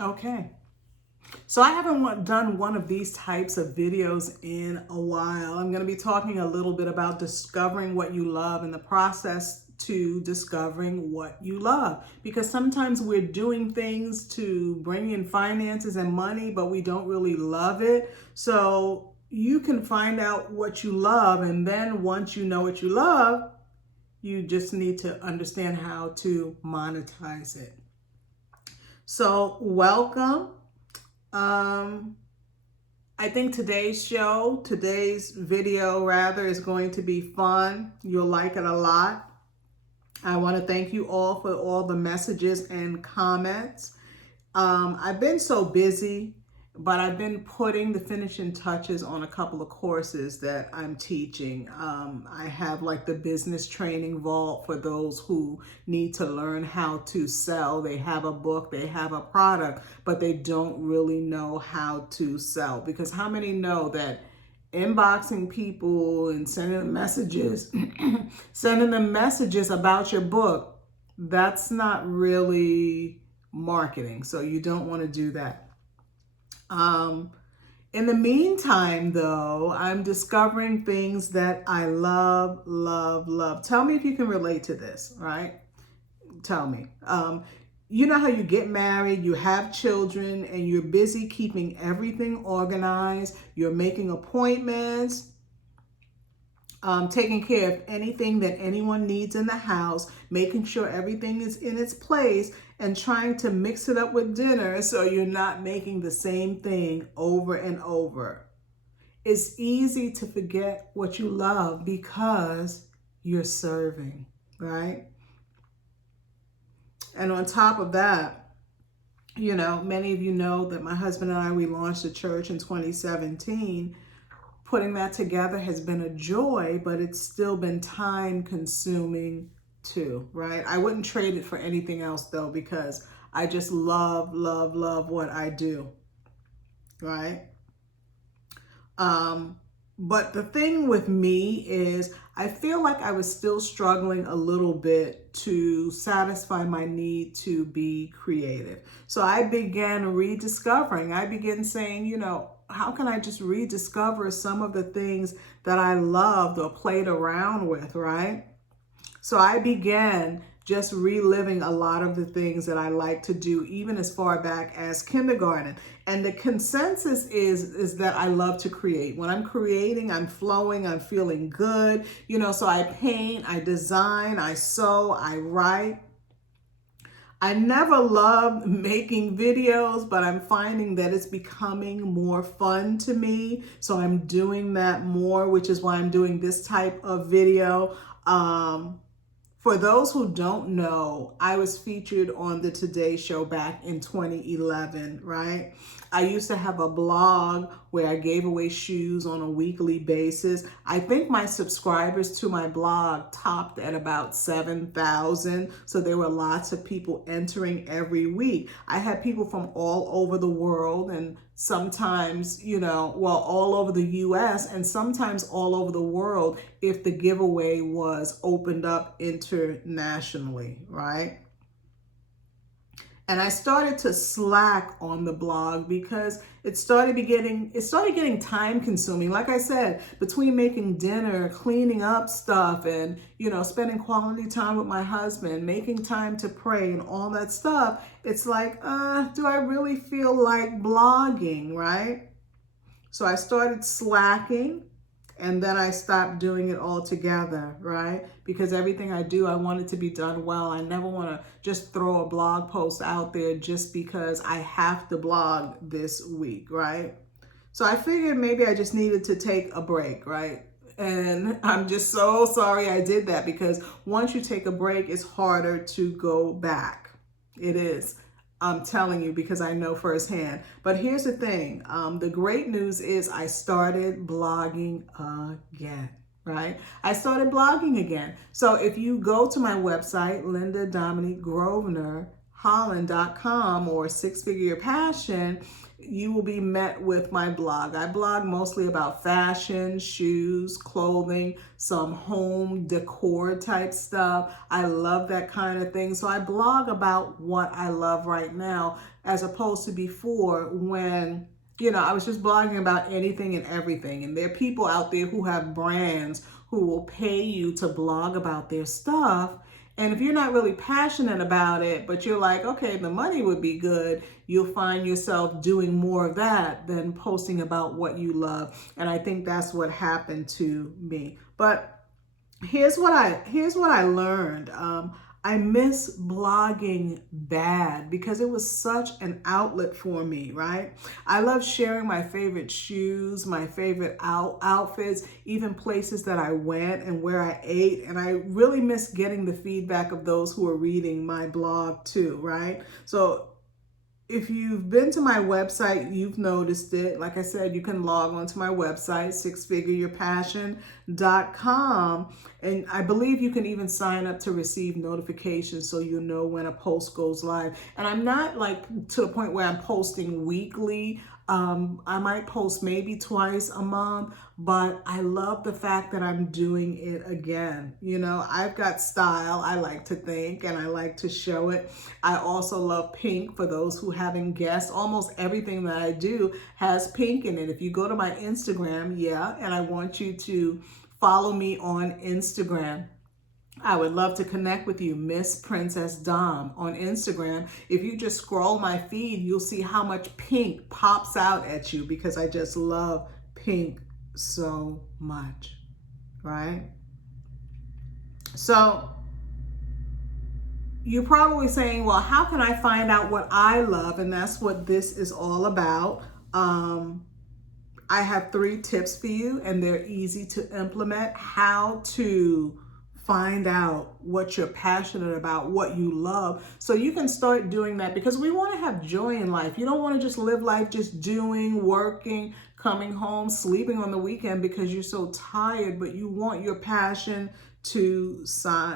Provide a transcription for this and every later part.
Okay. So I haven't done one of these types of videos in a while. I'm going to be talking a little bit about discovering what you love and the process to discovering what you love. Because sometimes we're doing things to bring in finances and money, but we don't really love it. So you can find out what you love, and then once you know what you love, you just need to understand how to monetize it. So welcome. Um, I think today's video rather, is going to be fun. You'll like it a lot. I want to thank you all for all the messages and comments. I've been so busy, but I've been putting the finishing touches on a couple of courses that I'm teaching. I have like the business training vault for those who need to learn how to sell. They have a book, they have a product, but they don't really know how to sell. Because how many know that inboxing people and sending them messages, sending them messages about your book, that's not really marketing. So you don't want to do that. In the meantime, though, I'm discovering things that I love, love, love. Tell me if you can relate to this, right? Tell me. You know how you get married, you have children, and you're busy keeping everything organized. You're making appointments, taking care of anything that anyone needs in the house, making sure everything is in its place, and trying to mix it up with dinner so you're not making the same thing over and over. It's easy to forget what you love because you're serving, right? And on top of that, many of you know that my husband and I, we launched a church in 2017. Putting that together has been a joy, but it's still been time consuming too, right? I wouldn't trade it for anything else though, because I just love, love, love what I do, right? But the thing with me is I feel like I was still struggling a little bit to satisfy my need to be creative. So I began rediscovering. I began saying, how can I just rediscover some of the things that I loved or played around with, right? So I began just reliving a lot of the things that I like to do, even as far back as kindergarten. And the consensus is that I love to create. When I'm creating, I'm flowing, I'm feeling good. So I paint, I design, I sew, I write. I never loved making videos, but I'm finding that it's becoming more fun to me. So I'm doing that more, which is why I'm doing this type of video. For those who don't know, I was featured on the Today Show back in 2011, right? I used to have a blog where I gave away shoes on a weekly basis. I think my subscribers to my blog topped at about 7,000. So there were lots of people entering every week. I had people from all over the world, and sometimes, all over the US and sometimes all over the world if the giveaway was opened up internationally, right? And I started to slack on the blog because it started getting time consuming. Like I said, between making dinner, cleaning up stuff, and spending quality time with my husband, making time to pray and all that stuff, it's like, do I really feel like blogging, right? So I started slacking. And then I stopped doing it altogether, right? Because everything I do, I want it to be done well. I never want to just throw a blog post out there just because I have to blog this week, right? So I figured maybe I just needed to take a break, right? And I'm just so sorry I did that, because once you take a break, it's harder to go back. It is. I'm telling you, because I know firsthand. But here's the thing. The great news is I started blogging again, right? I started blogging again. So if you go to my website, LindaDominiqueGrosvenorHolland.com, or Six Figure Passion, you will be met with my blog. I blog mostly about fashion, shoes, clothing, some home decor type stuff. I love that kind of thing. So I blog about what I love right now, as opposed to before when, I was just blogging about anything and everything. And there are people out there who have brands who will pay you to blog about their stuff. And if you're not really passionate about it, but you're like, okay, the money would be good, you'll find yourself doing more of that than posting about what you love. And I think that's what happened to me. But here's what I learned. I miss blogging bad because it was such an outlet for me, right? I love sharing my favorite shoes, my favorite outfits, even places that I went and where I ate. And I really miss getting the feedback of those who are reading my blog too, right? So if you've been to my website, you've noticed it. Like I said, you can log on to my website, sixfigureyourpassion.com. And I believe you can even sign up to receive notifications so you know when a post goes live. And I'm not like to the point where I'm posting weekly. I might post maybe twice a month, but I love the fact that I'm doing it again. I've got style, I like to think, and I like to show it. I also love pink. For those who haven't guessed, almost everything that I do has pink in it. If you go to my Instagram, and I want you to follow me on Instagram. I would love to connect with you, Miss Princess Dom on Instagram. If you just scroll my feed, you'll see how much pink pops out at you because I just love pink so much, right? So you're probably saying, well, how can I find out what I love? And that's what this is all about. I have 3 tips for you, and they're easy to implement. How to find out what you're passionate about, what you love, so you can start doing that, because we want to have joy in life. You don't want to just live life just doing, working, coming home, sleeping on the weekend because you're so tired, but you want your passion to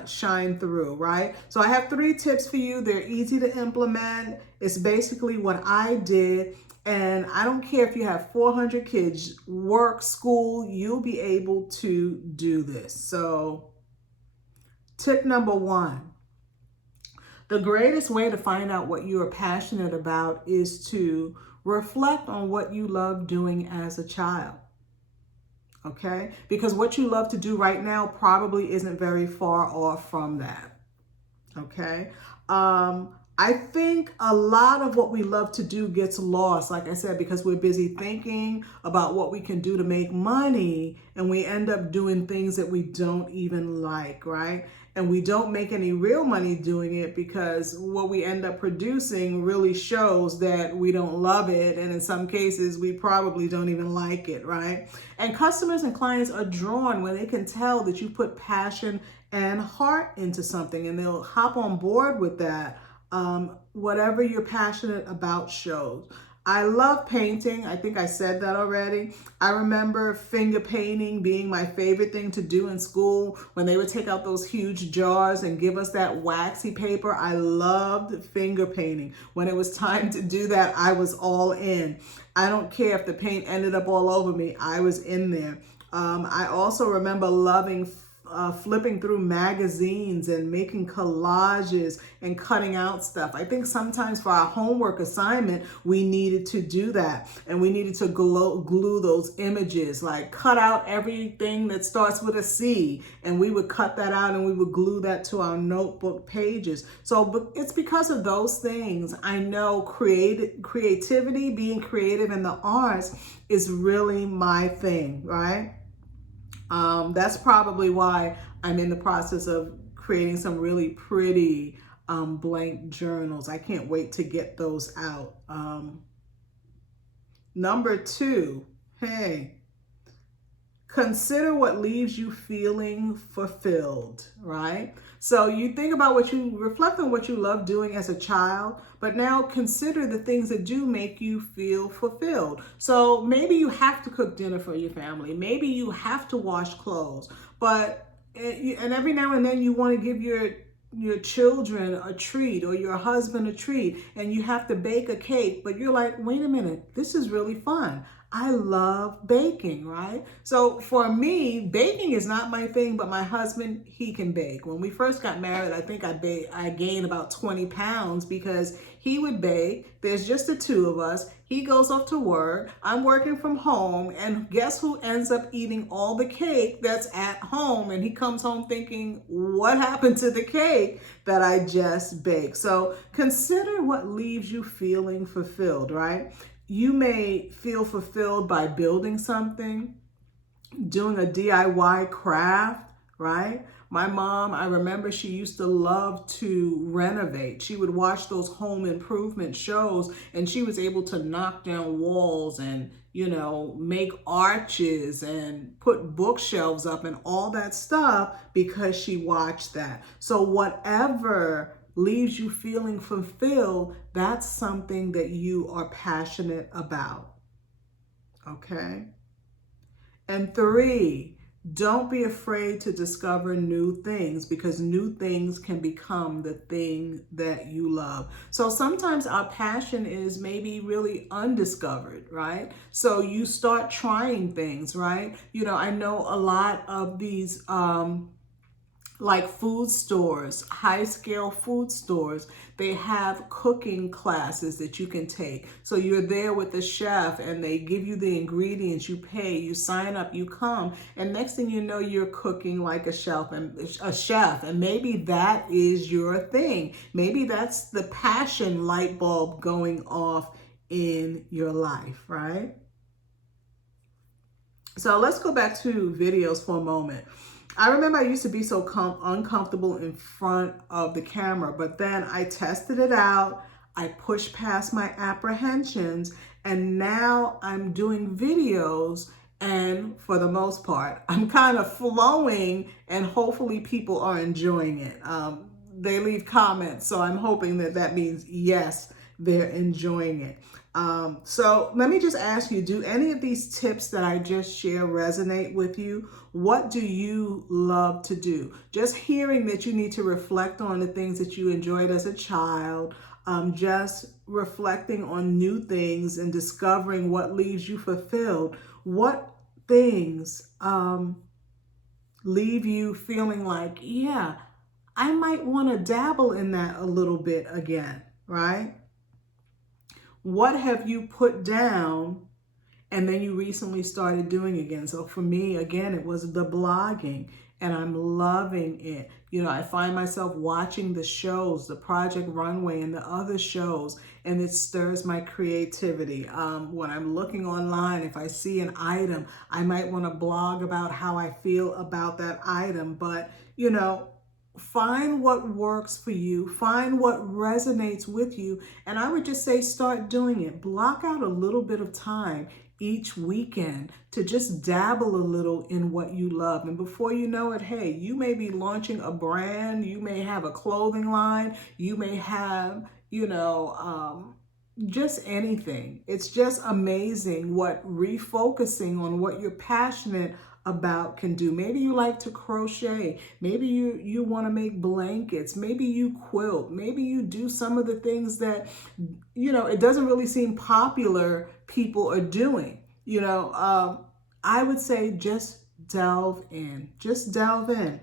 shine through, right? So I have 3 tips for you. They're easy to implement. It's basically what I did. And I don't care if you have 400 kids, work, school, you'll be able to do this. So tip number 1, the greatest way to find out what you are passionate about is to reflect on what you love doing as a child. Okay? Because what you love to do right now probably isn't very far off from that. Okay? I think a lot of what we love to do gets lost, like I said, because we're busy thinking about what we can do to make money, and we end up doing things that we don't even like, right? And we don't make any real money doing it because what we end up producing really shows that we don't love it. And in some cases, we probably don't even like it, right? And customers and clients are drawn when they can tell that you put passion and heart into something, and they'll hop on board with that. Whatever you're passionate about shows. I love painting. I think I said that already. I remember finger painting being my favorite thing to do in school when they would take out those huge jars and give us that waxy paper. I loved finger painting. When it was time to do that, I was all in. I don't care if the paint ended up all over me. I was in there. I also remember loving flipping through magazines and making collages and cutting out stuff. I think sometimes for our homework assignment, we needed to do that. And we needed to glue those images, like cut out everything that starts with a C. And we would cut that out and we would glue that to our notebook pages. So it's because of those things. I know creativity, being creative in the arts is really my thing, right? That's probably why I'm in the process of creating some really pretty blank journals. I can't wait to get those out. Number 2, hey, consider what leaves you feeling fulfilled, right? So you think about reflect on what you love doing as a child, but now consider the things that do make you feel fulfilled. So maybe you have to cook dinner for your family. Maybe you have to wash clothes, and every now and then you want to give your your children a treat or your husband a treat and you have to bake a cake, but you're like, wait a minute, this is really fun. I love baking, right? So for me, baking is not my thing, but my husband, he can bake. When we first got married, I think I gained about 20 pounds because he would bake. There's just the two of us. He goes off to work. I'm working from home. And guess who ends up eating all the cake that's at home? And he comes home thinking, what happened to the cake that I just baked? So consider what leaves you feeling fulfilled, right? You may feel fulfilled by building something, doing a DIY craft, right? My mom, I remember she used to love to renovate. She would watch those home improvement shows and she was able to knock down walls and, make arches and put bookshelves up and all that stuff because she watched that. So whatever leaves you feeling fulfilled, that's something that you are passionate about. Okay? And 3, don't be afraid to discover new things because new things can become the thing that you love. So sometimes our passion is maybe really undiscovered, right? So you start trying things, right? I know a lot of these like food stores, high scale food stores, they have cooking classes that you can take. So you're there with the chef and they give you the ingredients, you pay, you sign up, you come, and next thing you know, you're cooking like a chef, and maybe that is your thing. Maybe that's the passion light bulb going off in your life, right? So let's go back to videos for a moment. I remember I used to be so uncomfortable in front of the camera, but then I tested it out. I pushed past my apprehensions, and now I'm doing videos. And for the most part, I'm kind of flowing, and hopefully people are enjoying it. They leave comments, so I'm hoping that means yes, they're enjoying it. So let me just ask you, do any of these tips that I just shared resonate with you? What do you love to do? Just hearing that you need to reflect on the things that you enjoyed as a child, just reflecting on new things and discovering what leaves you fulfilled. What things leave you feeling like, yeah, I might want to dabble in that a little bit again, right? What have you put down and then you recently started doing again? So for me, again, it was the blogging, and I'm loving it. I find myself watching the shows, the Project Runway and the other shows, and it stirs my creativity. When I'm looking online, if I see an item, I might want to blog about how I feel about that item. But, find what works for you, find what resonates with you, and I would just say start doing it. Block out a little bit of time each weekend to just dabble a little in what you love. And before you know it, hey, you may be launching a brand, you may have a clothing line, you may have, just anything. It's just amazing what refocusing on what you're passionate about can do. Maybe you like to crochet. Maybe you want to make blankets. Maybe you quilt. Maybe you do some of the things that, it doesn't really seem popular people are doing. I would say just delve in. Just delve in.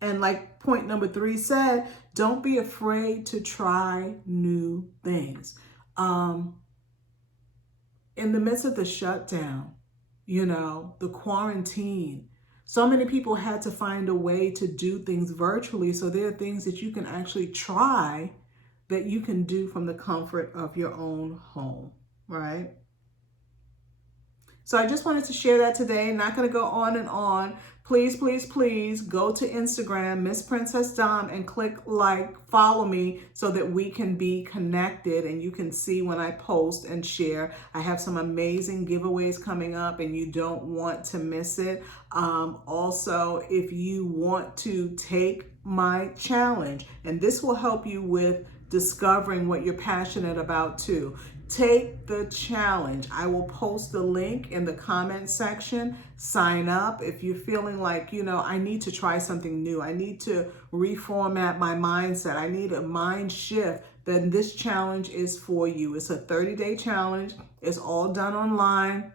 And like point number 3 said, don't be afraid to try new things. In the midst of the shutdown, the quarantine, so many people had to find a way to do things virtually. So there are things that you can actually try that you can do from the comfort of your own home, right? So I just wanted to share that today. Not going to go on and on. Please, please, please go to Instagram, Miss Princess Dom, and click like, follow me so that we can be connected and you can see when I post and share. I have some amazing giveaways coming up and you don't want to miss it. Also, if you want to take my challenge, and this will help you with discovering what you're passionate about too. Take the challenge. I will post the link in the comment section. Sign up if you're feeling like, I need to try something new. I need to reformat my mindset. I need a mind shift. Then this challenge is for you. It's a 30-day challenge. It's all done online.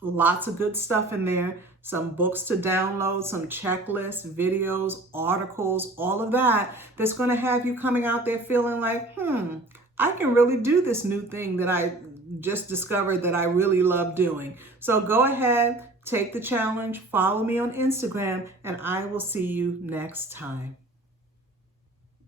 Lots of good stuff in there. Some books to download, some checklists, videos, articles, all of that. That's going to have you coming out there feeling like, I can really do this new thing that I just discovered that I really love doing. So go ahead, take the challenge, follow me on Instagram, and I will see you next time.